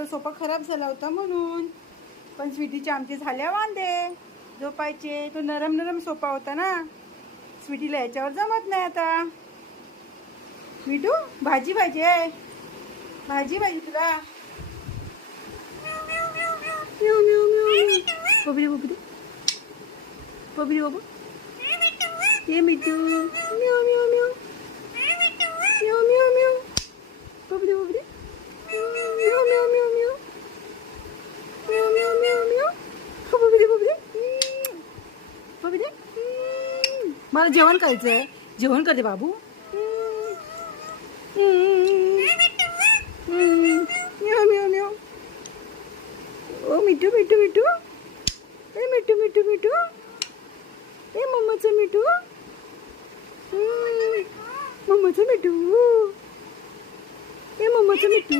तो सोफा खराब झाला होता म्हणून. पण स्वीटीचे आमचे झाल्या वांदे झोपायचे. तो नरम नरम सोफा होता ना, स्वीटीला याच्यावर जमत नाही आता. स्वीटू भाजी पाहिजे, भाजी पाहिजे तुला. बबडी बबडी बबडी बाबू ये मिठू म्याव म्याव म्याव म्याव म्याव म्याव बबडी बबडी म्याव म्याव म्याव म्याव म्याव म्याव म्याव म्याव बबडी बबडी बबडी. मला जेवण करायचंय, जेवण करते बाबू. म्याव म्याव म्याव. ओ मिठू मिठू मिठू ए मिठू मिठू मिठू ए मम्माचं मिठू. मम्माचं मिठू ए मम्माचं मिठू.